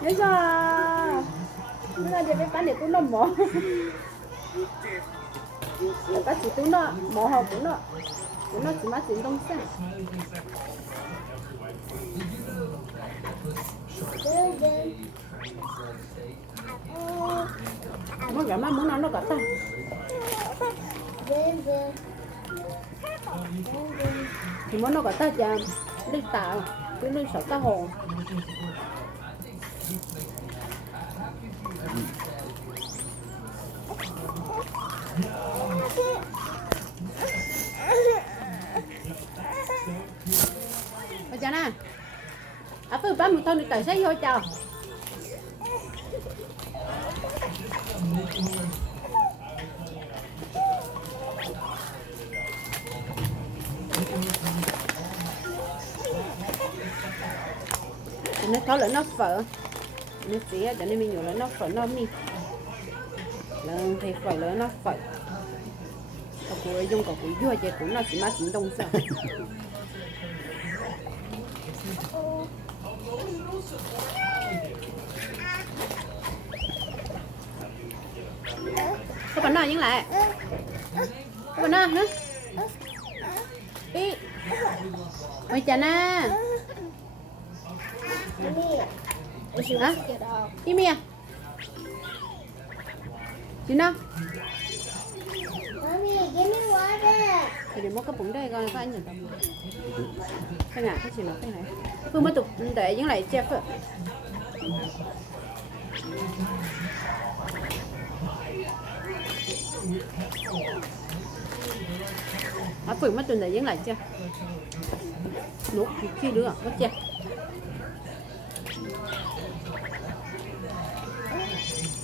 Nhớ sao? Nó là để bán để cũng nó mỏ. Các chị cũng nó mỏ học cũng nó chỉ mắt chỉ đông sang. Nó cả má muốn nó cả ta. Thì muốn nó cả ta chả đi tạo cứ lên sợ ta hồ. Bây giờ nè, à cứ bán một thôn đi tài xế vô chào. Nó có lại nó phở, nó chỉ cho nên mình nhủ là nó phở nó mi, là thì phải là nó phở. Còn cuối dùng cả cuối dưa chứ cũng là chỉ má chính đông sao. Các bạn nào những lại? Các bạn nào hả? Đi. Ôi chà na. Hả? Đi mẹ. Chị nào? Mommy, give me water. Thì mua cái bún đây coi có anh nhìn tao. Cái nào cái gì nó cái này. Phương mới tục để những lại chef. À Phương mới tuần để những lại chưa? Lúc khi đứa mất chưa?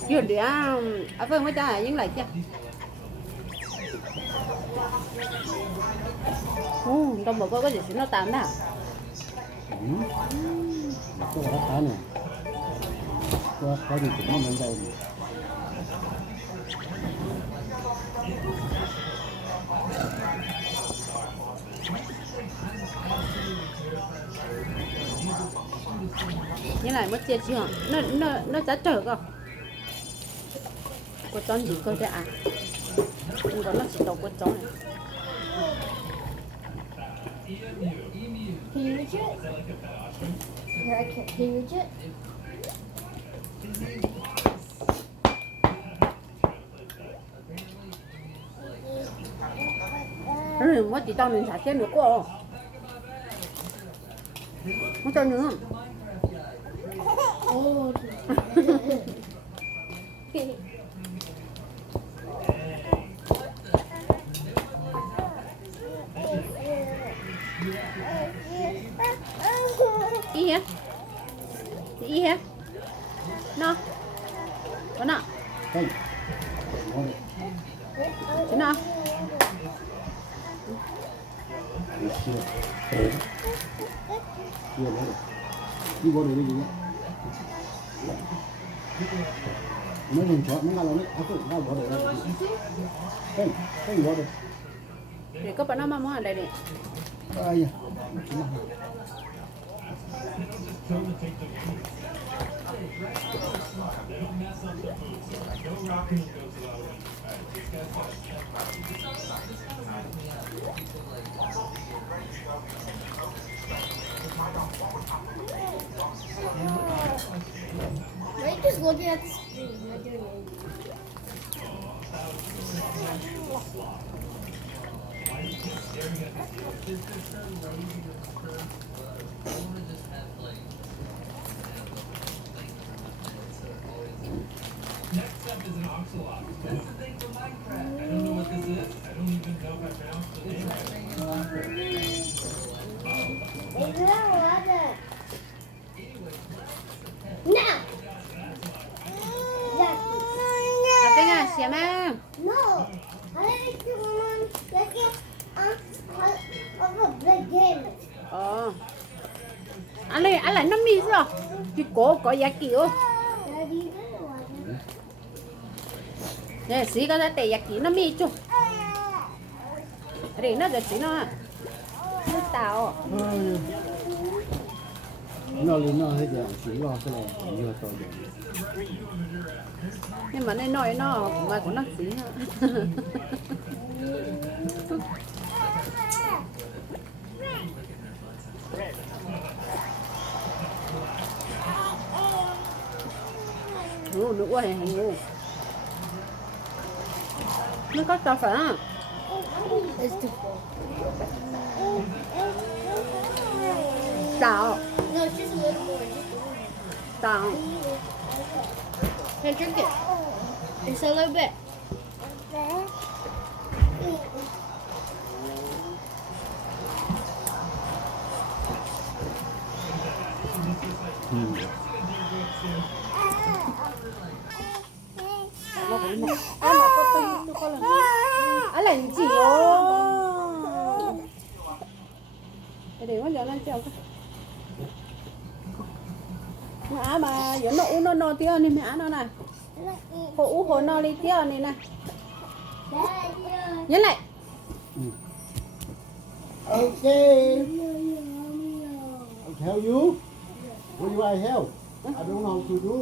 Vừa để à Phương mới cho những lại chưa? Tao mở có gì nó tạm nào? Có cái cá này, có gì cũng không đâu. Như này mất chia chưa? Nó giá trở cơ. Có chón gì cơ chứ à? Nhưng còn nó chỉ đầu con chó này. Can you reach it? Here, I can't. Can you reach it? Mất chỉ tao nên xả chết nữa cô. Không cho nữa. Oh. Đi hả? Đi hả? Nó. Có nào? Không. Thế nào? Chưa lấy được. Đi vô đây đi nhé. Nó nhìn chó nó ngon lắm đấy. À không, nó bỏ được. Không bỏ được. Để các bạn nó mang món ở đây đi. Ai à? Why are you just looking at the screen? You're not doing anything. Next up is an oxalot. That's the thing from Minecraft. I don't know what this is. I don't even know if I pronounced the name right. It's not water. Now. À cái này xem em. No. I like the one that of a big game. Anh lại nó mi sao? Chị cố có giá kiểu. Daddy, there's water. Nè xí cái giá tệ giá kiểu nó mi chú. Để nó được xí nó. Nó tao. nó lên nó hết giờ chỉ lo cái này nhiều to rồi nhưng mà nên nói nó mà của nó xí ha nữa quá hành ngu nó có tao phải à It's too full. tao No, it's just a little more. Just a little tao more. Here, drink it. Just a little bit. nó cũng mà có tin nó có lần à là gì ô để nó giờ lên treo mà giờ nó uống nó tiêu này mẹ nó này hồ nó đi tiêu này nè nhớ lại okay I'll tell you what do I help I don't know how to do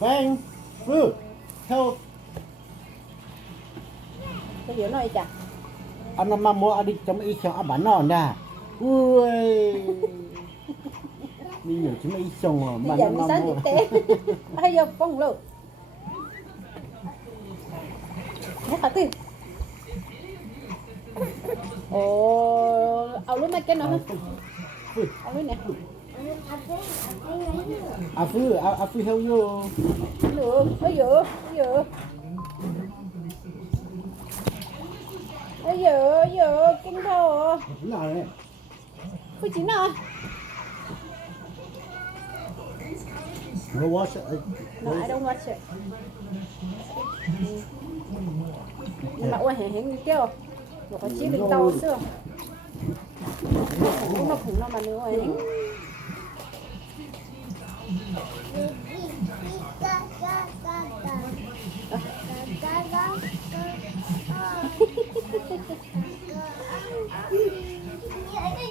bang food help cái gì nó chả anh mà mua anh đi trong ý cho anh bán non nè ui mình nhiều chứ mấy xong mà giờ mình sáng mua tế hay giờ phong lự nó khá tiền ồ ao lúc này cái nó hả ao lúc này à phu help you được bây giờ kinh thô nào đấy cái gì nào no watch it no I don't watch it nhưng mà ôi hẹn như kêu rồi có chí đừng tàu xưa nó khủng nó mà nữa ấy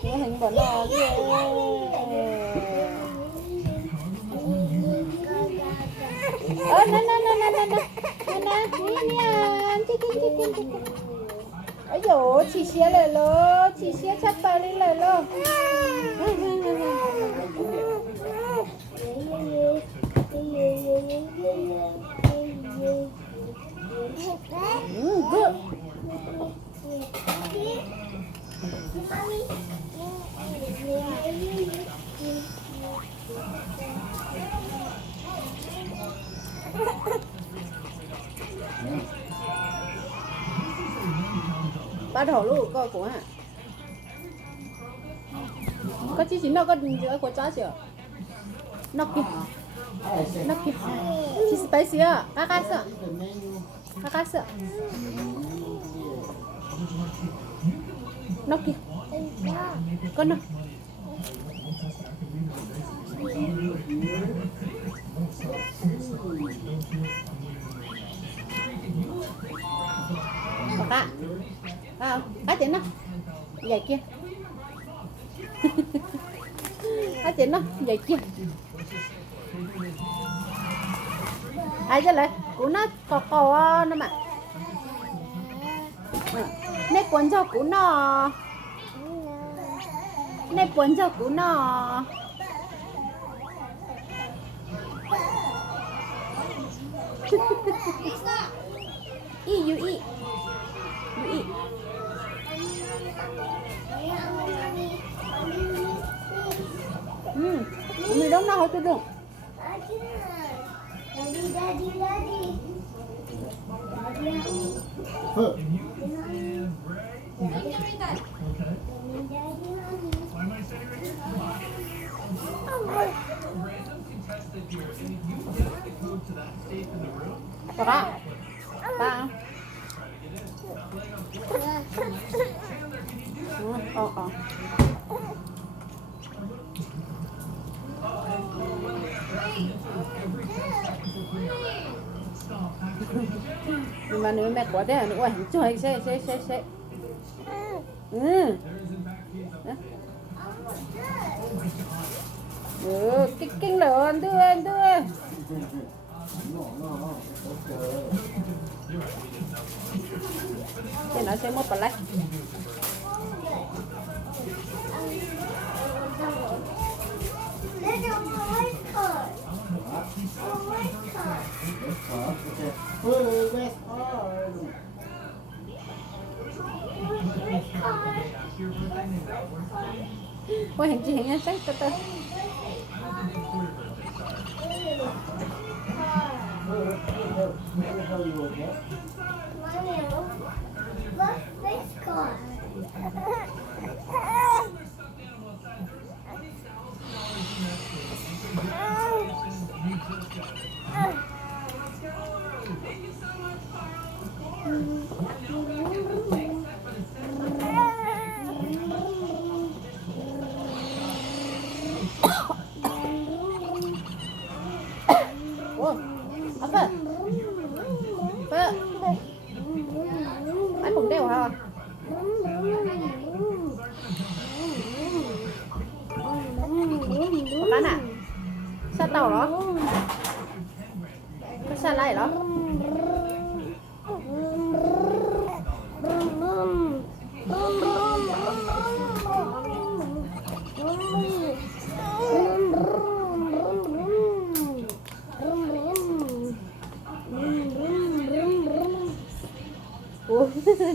nó hình bọn nó ôi dồi chị xía lại lô chị xía chắc tay lên lại lô good ba thổ luôn coi của hả có chí chín đâu có giữa của chó chưa nó kì chị spicy à kakak sợ nó kì con nào cá tiền nó vậy kia cá tiền nó vậy kia ai cho lại của nó cò nó mà nè quấn cho của nó nè quấn cho của nó you eat mình don't know how to do Daddy. huh Why am I sitting right here? Random contestant here, and if you get the code to that safe in the room, ba nhưng mà nếu mẹ quá thế nữa trời xe kinh lửa đưa anh đưa thì nó sẽ một phần lách ôi hình chị hình anh sách từ từ apa? Apa? Anh cũng đeo hả? Apa nak? Sao tàu đó? Sao lại đó?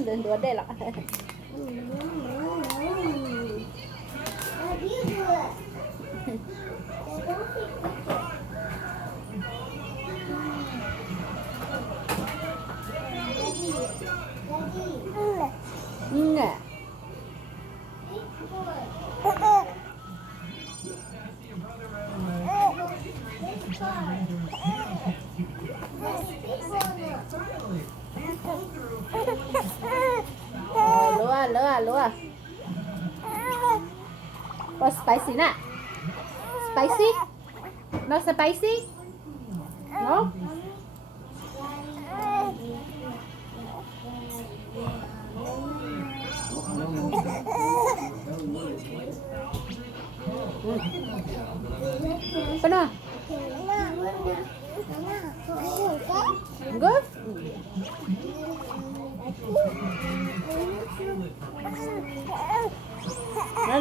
Đừng đùa đây là nè lúa What's spicy nè spicy not spicy no Pernah? Good?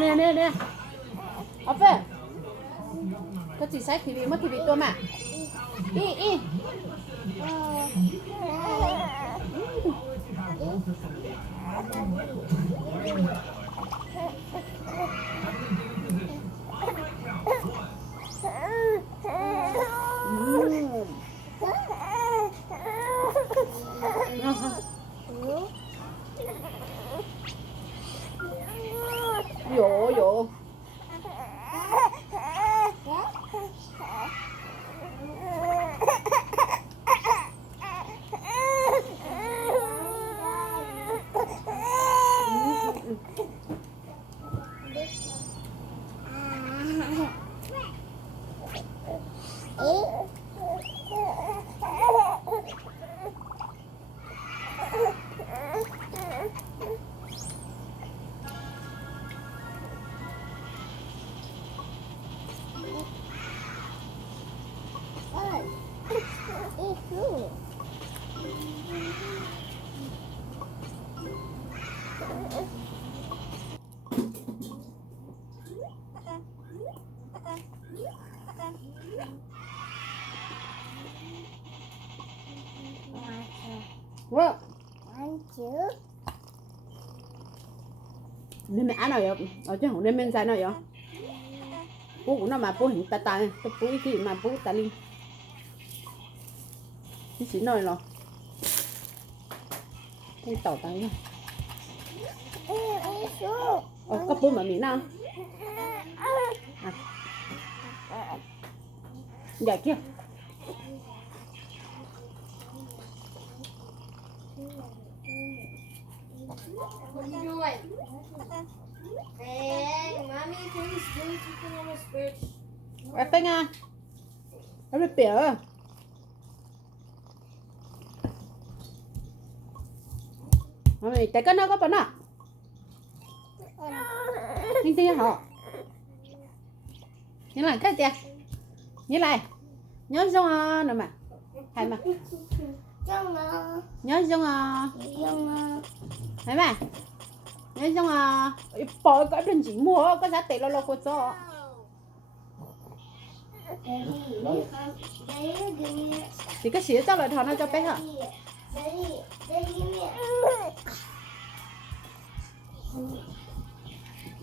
Nè. Apa? Kau saya TV mau TV tu mak. Ih. Yo. Wow. Nên mẹ ăn nào vậy? Ở chứ không nên men sai nào vậy? Bố cũng nó mà bố hình ta tôi bố cái mà bố ta đi. Cái gì nói rồi? Cái tàu tay nha. Có bố mà miệng nào? Dạ kia. Enjoy. Hey, mommy, please do something on this bridge. Apa nga? Apa pia? Mami, teka na ka pa na. Hindi hả? nhìn lại cái kìa nhìn lại nhớ xong à nữa mà hay mà nhớ xong à hay mà nhớ xong à bỏ cái đơn chỉ mua có giá tệ lo cô cho thì cái xía cho lại thằng nó cho bé hả Daddy, give me.